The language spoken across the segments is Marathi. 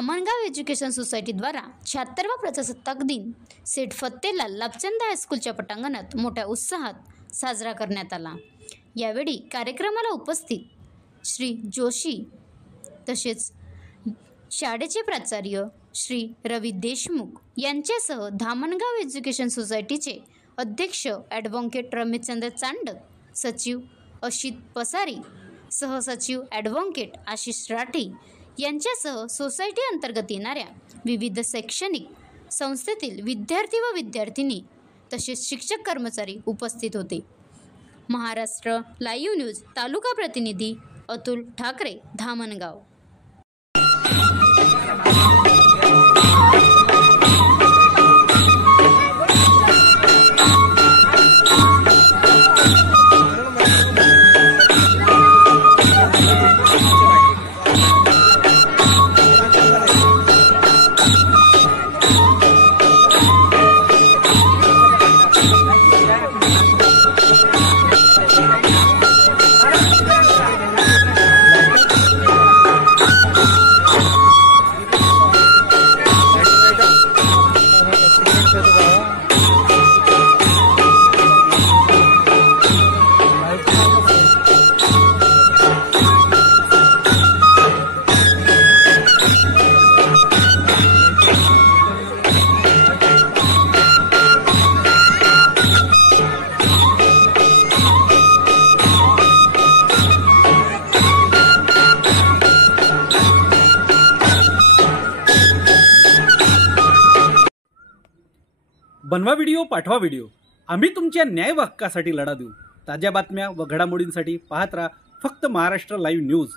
धामणगाव एज्युकेशन सोसायटी द्वारा 76वा प्रजासत्ताक दिन सेठ फत्तेलाल लाभचंद हायस्कूलच्या पटांगणात मोठ्या उत्साहात साजरा करण्यात आला। यावेळी कार्यक्रमाला उपस्थित श्री जोशी तसेच शाळेचे प्राचार्य श्री रवी देशमुख यांच्यासह धामणगाव एज्युकेशन सोसायटीचे अध्यक्ष ॲडव्होकेट रमेशचंद्र चांडक, सचिव अशित पसारी, सहसचिव ॲडव्होकेट आशिष राठी यांच्यासह सोसायटी अंतर्गत येणाऱ्या विविध शैक्षणिक संस्थेतील विद्यार्थी व विद्यार्थिनी तसेच शिक्षक कर्मचारी उपस्थित होते। महाराष्ट्र लाईव्ह न्यूज तालुका प्रतिनिधी अतुल ठाकरे, धामणगाव। बनवा व्हिडिओ, पाठवा व्हिडिओ, आम्ही तुमच्या न्याय व हक्कासाठी लढा देऊ। ताज्या बातम्या व घडामोडींसाठी पाहत राहा फक्त महाराष्ट्र लाईव्ह न्यूज।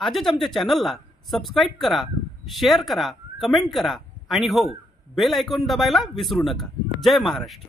आजच आमच्या चॅनलला सबस्क्राईब करा, शेअर करा, कमेंट करा आणि हो, बेल आयकॉन दाबायला विसरू नका। जय महाराष्ट्र।